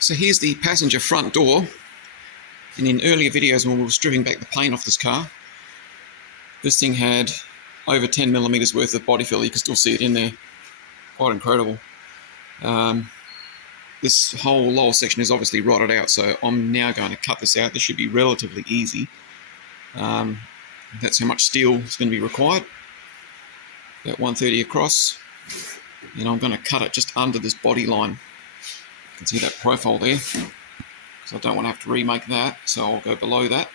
So here's the passenger front door, and in earlier videos when we were stripping back the paint off this car, this thing had over 10 millimeters worth of body filler. You can still see it in there. Quite incredible. This whole lower section is obviously rotted out, so I'm now going to cut this out. This should be relatively easy. That's how much steel is going to be required. About 130 across. And I'm going to cut it just under this body line. You can see that profile there, because I don't want to have to remake that, so I'll go below that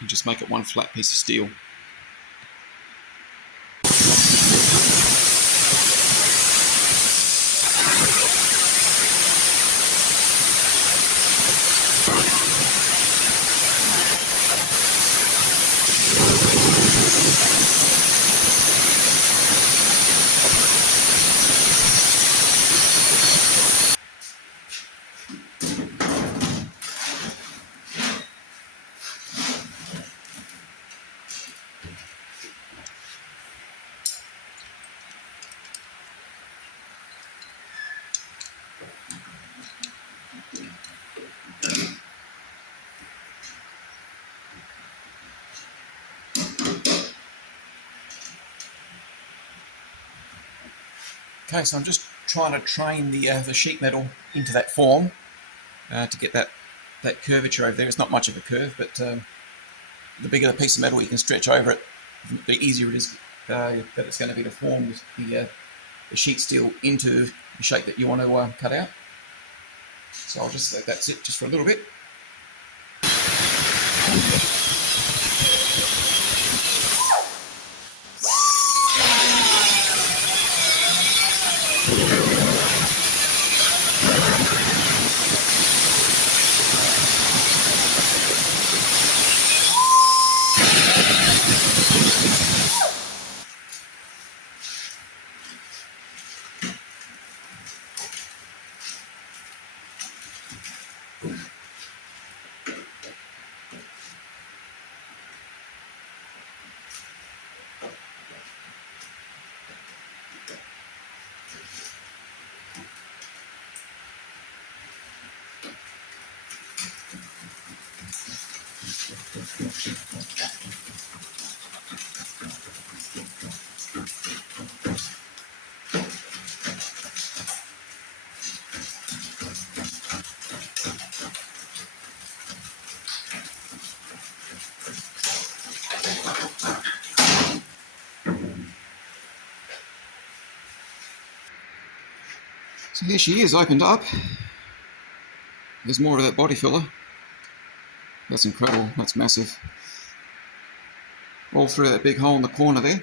and just make it one flat piece of steel. Okay, so I'm just trying to train the sheet metal into that form to get that curvature over there. It's not much of a curve, but the bigger the piece of metal you can stretch over it, the easier it is that it's going to be to form the sheet steel into the shape that you want to cut out. So I'll just let that sit just for a little bit. So here she is, opened up. There's more of that body filler. That's incredible, that's massive. All through that big hole in the corner there.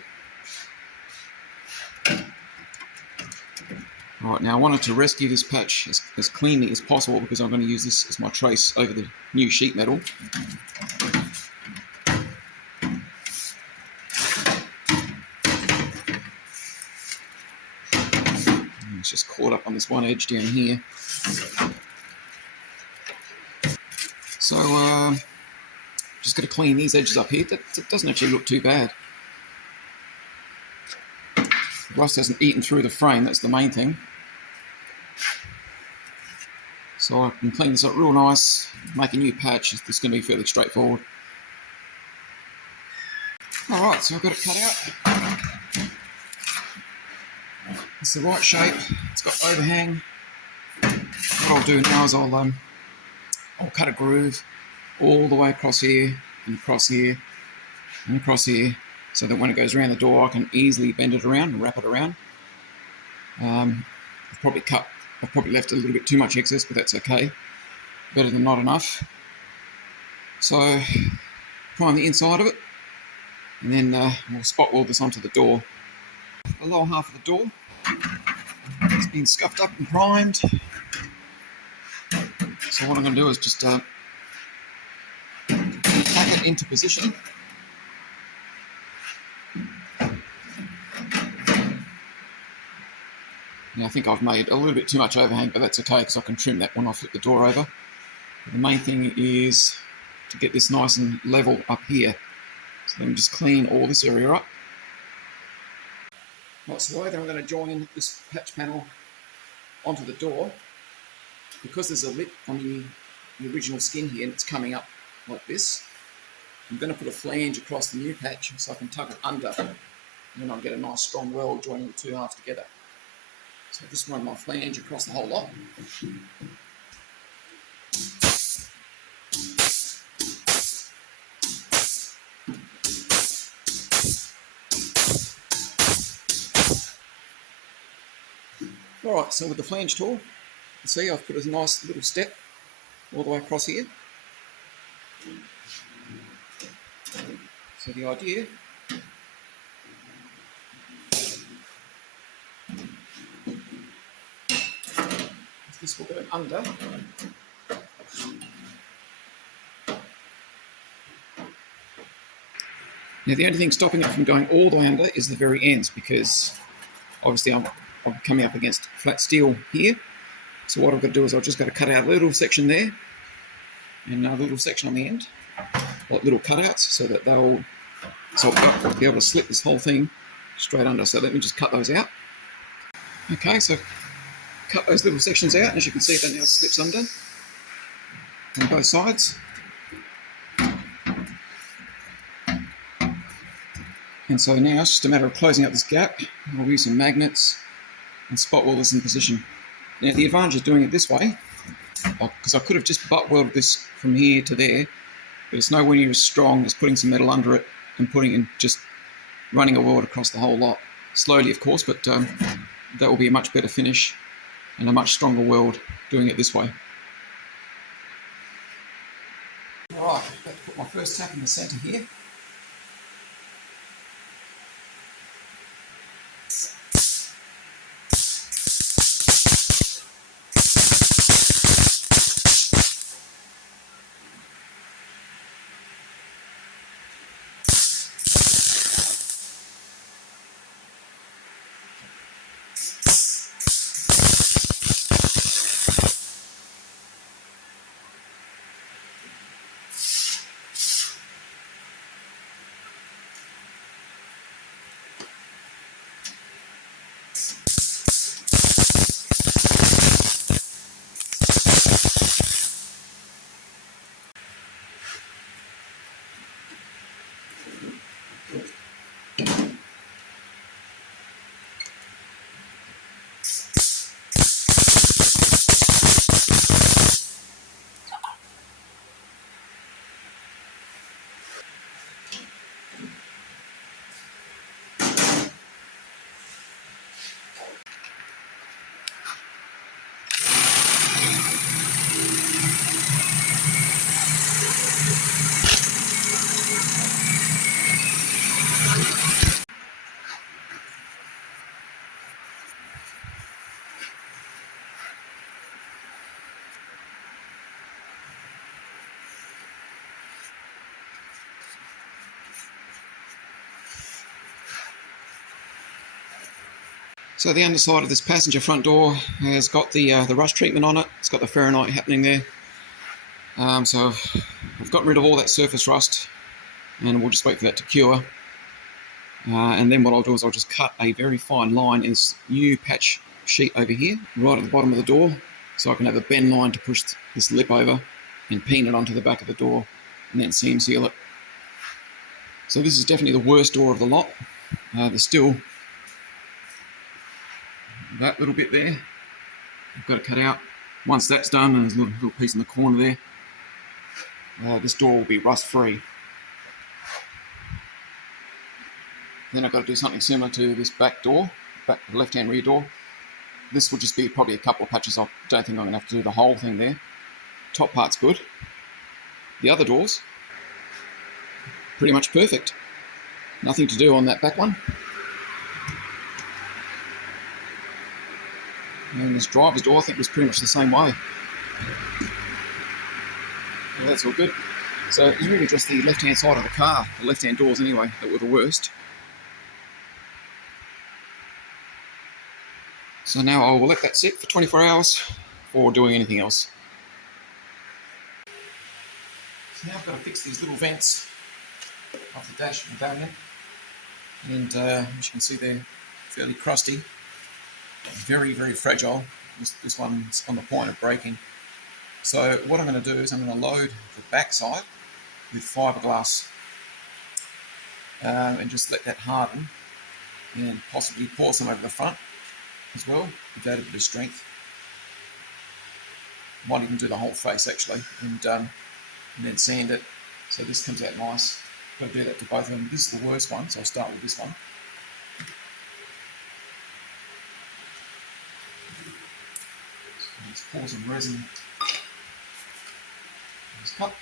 Alright, now I wanted to rescue this patch as cleanly as possible because I'm going to use this as my trace over the new sheet metal. It's just caught up on this one edge down here. So, just got to clean these edges up here. That doesn't actually look too bad. The rust hasn't eaten through the frame, that's the main thing. So I can clean this up real nice, make a new patch. This is going to be fairly straightforward. Alright, so I've got it cut out. It's the right shape, it's got overhang. What I'll do now is I'll cut a groove all the way across here, and across here, and across here, so that when it goes around the door I can easily bend it around and wrap it around. I've probably left a little bit too much excess, but that's okay. Better than not enough. So, prime the inside of it, and then we'll spot weld this onto the door. The lower half of the door has been scuffed up and primed. So what I'm going to do is just tack it into position. Now I think I've made a little bit too much overhang, but that's okay because I can trim that when I flip the door over. But the main thing is to get this nice and level up here. So let me just clean all this area up. Right, so the way that I'm going to join this patch panel onto the door because there's a lip on the original skin here and it's coming up like this, I'm going to put a flange across the new patch so I can tuck it under, and then I'll get a nice strong weld joining the two halves together. So just run my flange across the whole lot. Alright, so with the flange tool, you see I've put a nice little step all the way across here. So the idea is this will go under. Now the only thing stopping it from going all the way under is the very ends, because obviously I'm coming up against flat steel here. So what I've got to do is I've just got to cut out a little section there and another little section on the end, like little cutouts, so that I'll be able to slip this whole thing straight under. So let me just cut those out. Okay, so cut those little sections out, and as you can see that now slips under on both sides. And so now it's just a matter of closing up this gap. I'll use some magnets and spot weld this in position. Now the advantage of doing it this way, because I could have just butt welded this from here to there, but it's nowhere near as strong as putting some metal under it and just running a weld across the whole lot. Slowly of course, but that will be a much better finish and a much stronger weld doing it this way. Alright, I'm about to put my first tap in the centre here. So the underside of this passenger front door has got the rust treatment on it. It's got the Fahrenheit happening there. So I've gotten rid of all that surface rust, and we'll just wait for that to cure. And then what I'll do is I'll just cut a very fine line in this new patch sheet over here, right at the bottom of the door, so I can have a bend line to push this lip over and pin it onto the back of the door, and then seam seal it. So this is definitely the worst door of the lot. There's still that little bit there I've got to cut out. Once that's done, and there's a little piece in the corner there, this door will be rust free. Then I've got to do something similar to this back door, left-hand rear door. This will just be probably a couple of patches. I don't think I'm going to have to do the whole thing there. Top part's good. The other doors, pretty much perfect. Nothing to do on that back one. And this driver's door, I think, was pretty much the same way. Well, that's all good. So it's really just the left-hand side of the car, the left-hand doors anyway, that were the worst. So now I will let that sit for 24 hours before doing anything else. So now I've got to fix these little vents off the dash of the Valiant. And as you can see, they're fairly crusty. Very, very fragile. This one's on the point of breaking. So what I'm going to do is I'm going to load the backside with fiberglass and just let that harden, and possibly pour some over the front as well, give that a bit of strength. Might even do the whole face actually, and then sand it so this comes out nice. Got to do that to both of them. This is the worst one, so I'll start with this one. Let's pour some resin in this cup.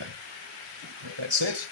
Okay, get that set.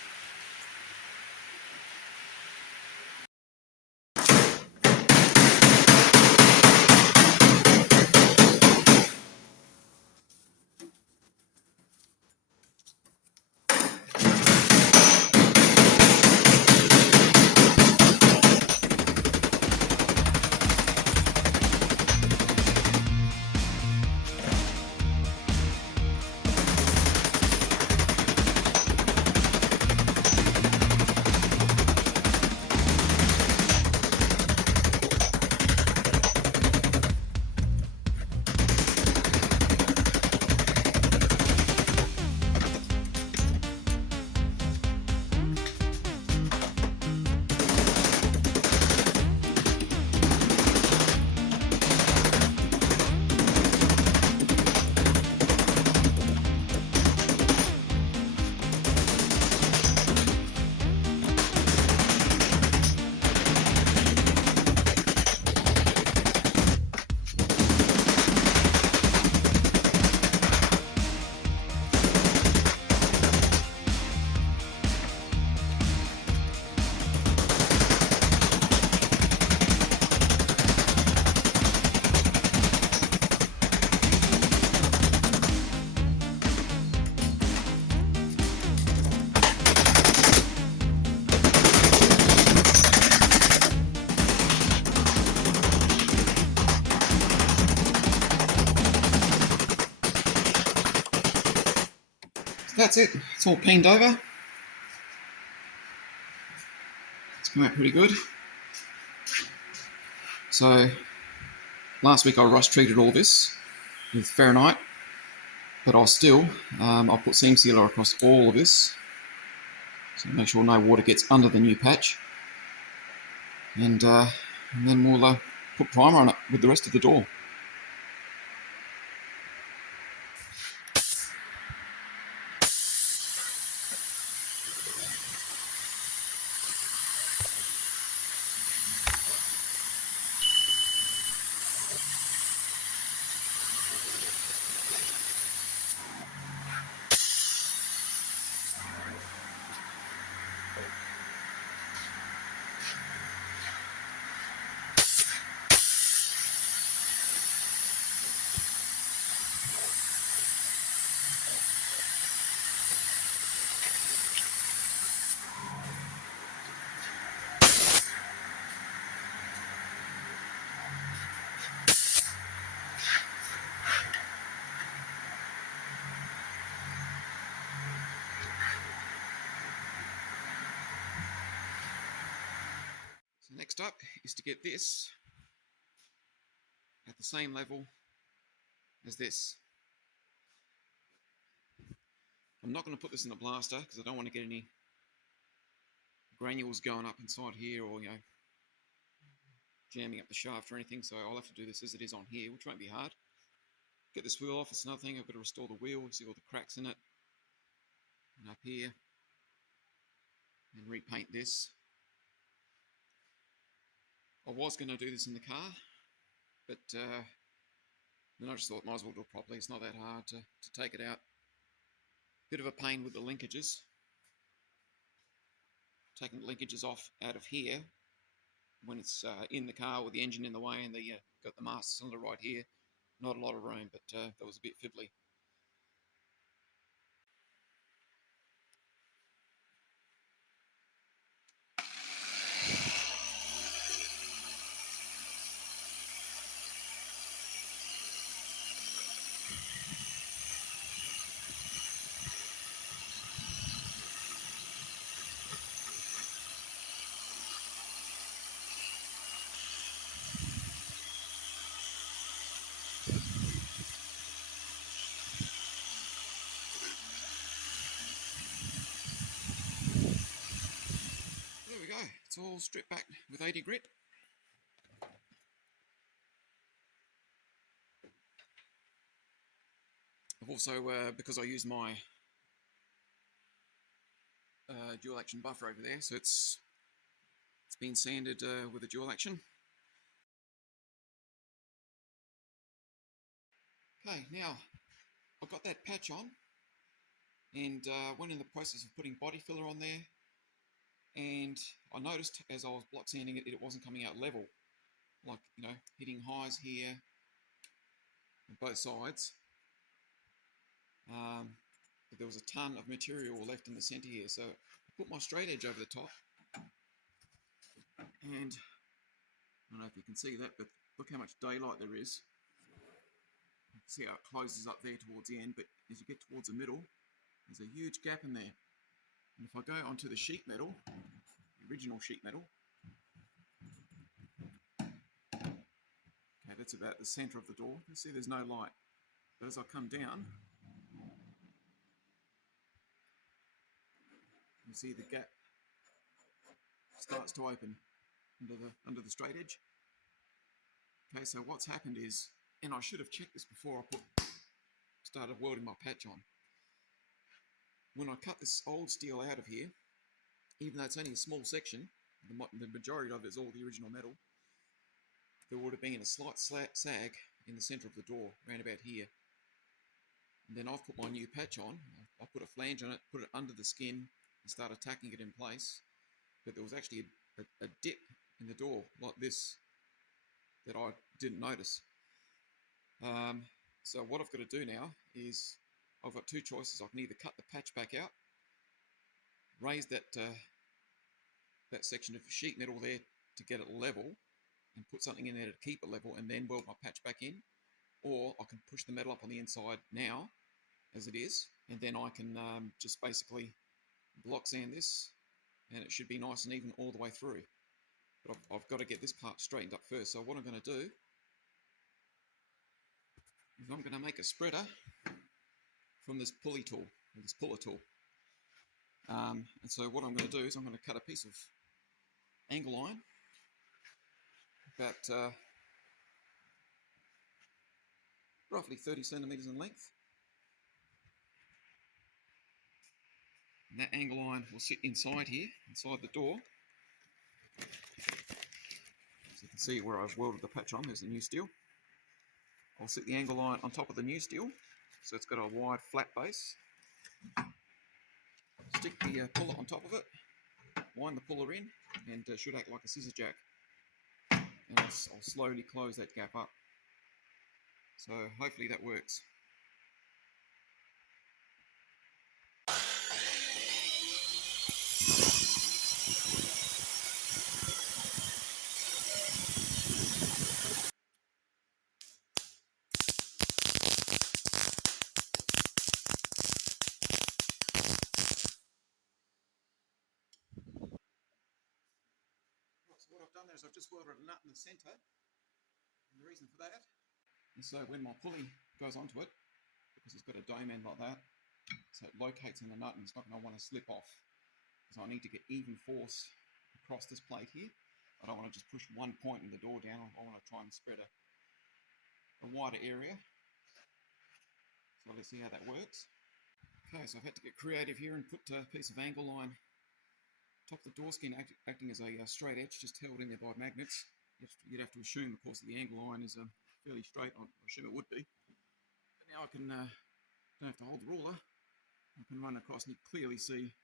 That's it. It's all peened over. It's come out pretty good. So last week I rust treated all this with Fahrenheit, but I'll still I'll put seam sealer across all of this, so make sure no water gets under the new patch, and then we'll put primer on it with the rest of the door. So next up is to get this at the same level as this. I'm not going to put this in the blaster because I don't want to get any granules going up inside here, or jamming up the shaft or anything, so I'll have to do this as it is on here, which won't be hard. Get this wheel off, it's another thing. I've got to restore the wheel, see all the cracks in it, and up here. and repaint this. I was going to do this in the car, but then I just thought might as well do it properly. It's not that hard to take it out. Bit of a pain with the linkages. Taking the linkages off out of here when it's in the car with the engine in the way, and the got the master cylinder right here. Not a lot of room, but that was a bit fiddly. There we go. It's all stripped back with 80 grit. I've also, because I use my dual action buffer over there, so it's been sanded with a dual action. Okay, now I've got that patch on, and went in the process of putting body filler on there, and I noticed as I was block sanding it, it wasn't coming out level, like, you know, hitting highs here on both sides. But there was a ton of material left in the center here, so I put my straight edge over the top, and I don't know if you can see that, but look how much daylight there is. You can see how it closes up there towards the end, but as you get towards the middle, there's a huge gap in there. And if I go onto the sheet metal, the original sheet metal, okay, that's about the center of the door. You see there's no light. But as I come down, you see the gap starts to open under the straight edge. Okay, so what's happened is, and I should have checked this before I started welding my patch on. When I cut this old steel out of here, even though it's only a small section, the majority of it is all the original metal, there would have been a slight sag in the center of the door, around about here. And then I've put my new patch on. I put a flange on it, put it under the skin, and started tacking it in place. But there was actually a dip in the door like this that I didn't notice. So what I've got to do now is I've got two choices. I can either cut the patch back out, raise that section of sheet metal there to get it level, and put something in there to keep it level, and then weld my patch back in, or I can push the metal up on the inside now as it is, and then I can just basically block sand this, and it should be nice and even all the way through. But I've got to get this part straightened up first. So what I'm going to do is I'm going to make a spreader from this pulley tool, or this puller tool. And so what I'm going to do is I'm going to cut a piece of angle iron about roughly 30 centimeters in length. And that angle iron will sit inside here, inside the door. So you can see where I've welded the patch on, there's the new steel. I'll sit the angle iron on top of the new steel, so it's got a wide flat base. Stick the puller on top of it, wind the puller in, and should act like a scissor jack. And I'll slowly close that gap up. So hopefully that works. So what I've done there is I've just welded a nut in the centre, and the reason for that is so when my pulley goes onto it, because it's got a dome end like that, so it locates in the nut and it's not going to want to slip off. So I need to get even force across this plate here. I don't want to just push one point in the door down. I want to try and spread a wider area. So let's see how that works. Okay, so I've had to get creative here and put a piece of angle line top of the door skin acting as a straight edge, just held in there by magnets. You'd have to assume, of course, that the angle line is fairly straight. I assume it would be. But now I can, don't have to hold the ruler. I can run across and you clearly see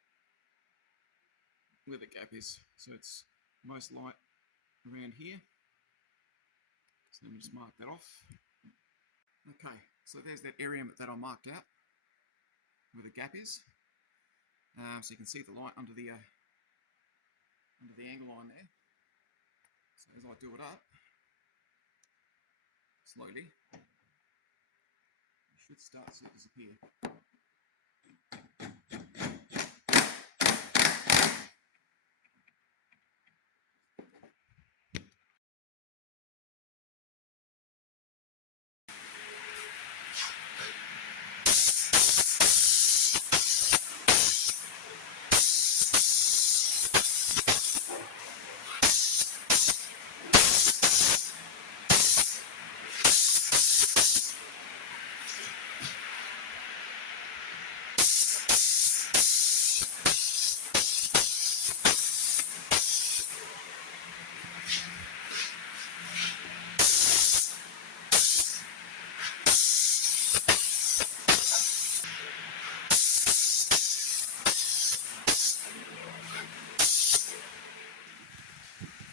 where the gap is. So it's most light around here. So let me just mark that off. Okay, so there's that area that I marked out where the gap is. So you can see the light under the angle line there. So as I do it up, slowly, it should start to disappear.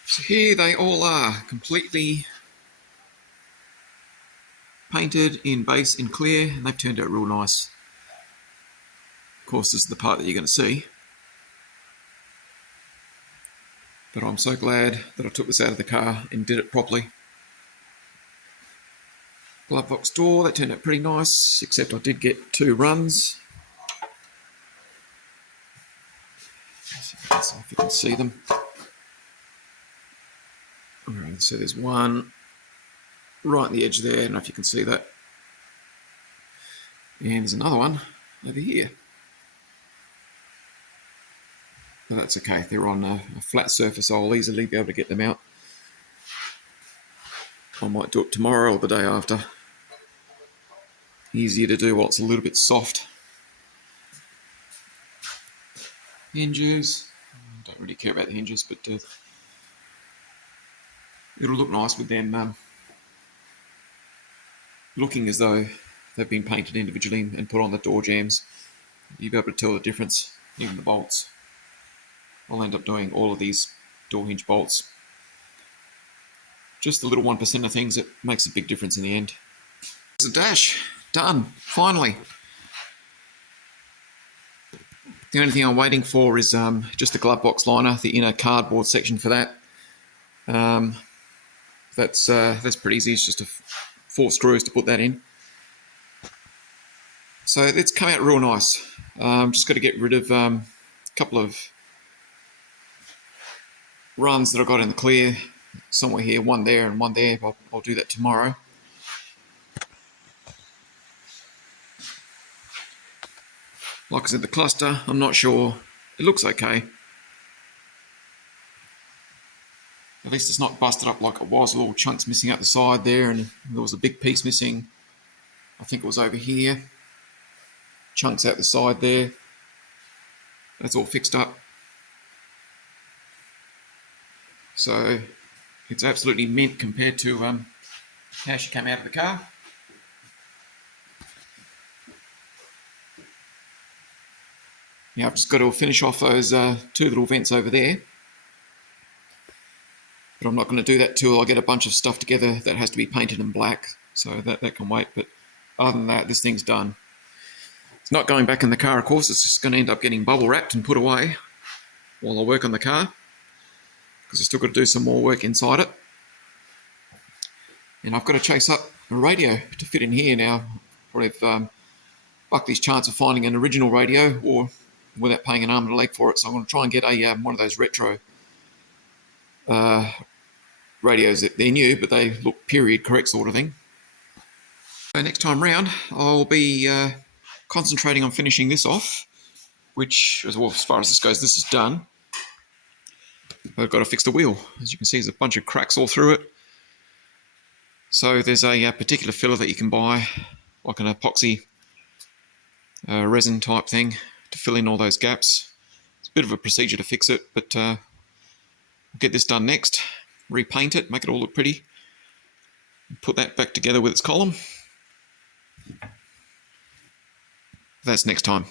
So here they all are, completely painted in base in clear, and they've turned out real nice. Of course, this is the part that you're going to see. But I'm so glad that I took this out of the car and did it properly. Glove box door, that turned out pretty nice, except I did get 2 runs. Let's see if you can see them. Alright, so there's one right on the edge there, I don't know if you can see that. And there's another one over here. But that's okay, they're on a flat surface, I'll easily be able to get them out. I might do it tomorrow or the day after. Easier to do while it's a little bit soft. Hinges, I don't really care about the hinges, but it'll look nice with them looking as though they've been painted individually and put on the door jambs. You'll be able to tell the difference, even the bolts. I'll end up doing all of these door hinge bolts. Just the little 1% of things that makes a big difference in the end. There's a dash, done, finally. The only thing I'm waiting for is just the glove box liner, the inner cardboard section for that. That's pretty easy, it's just 4 screws to put that in. So it's come out real nice. Just got to get rid of a couple of runs that I got in the clear, somewhere here, one there and one there. I'll do that tomorrow. Like I said, the cluster, I'm not sure. It looks okay. At least it's not busted up like it was, little chunks missing out the side there, and there was a big piece missing. I think it was over here. Chunks out the side there. That's all fixed up. So it's absolutely mint compared to how she came out of the car. Now I've just got to finish off those 2 little vents over there. But I'm not going to do that till I get a bunch of stuff together that has to be painted in black. So that can wait. But other than that, this thing's done. It's not going back in the car, of course. It's just going to end up getting bubble wrapped and put away while I work on the car. Because I've still got to do some more work inside it. And I've got to chase up a radio to fit in here now. Probably have Buckley's chance of finding an original radio or without paying an arm and a leg for it. So I'm going to try and get a one of those retro radios. That they're new, but they look period correct sort of thing. So next time round, I'll be concentrating on finishing this off, which, as far as this goes, this is done. I've got to fix the wheel. As you can see, there's a bunch of cracks all through it. So there's a particular filler that you can buy, like an epoxy resin type thing, to fill in all those gaps. It's bit of a procedure to fix it, but we'll get this done next. Repaint it, make it all look pretty. Put that back together with its column. That's next time.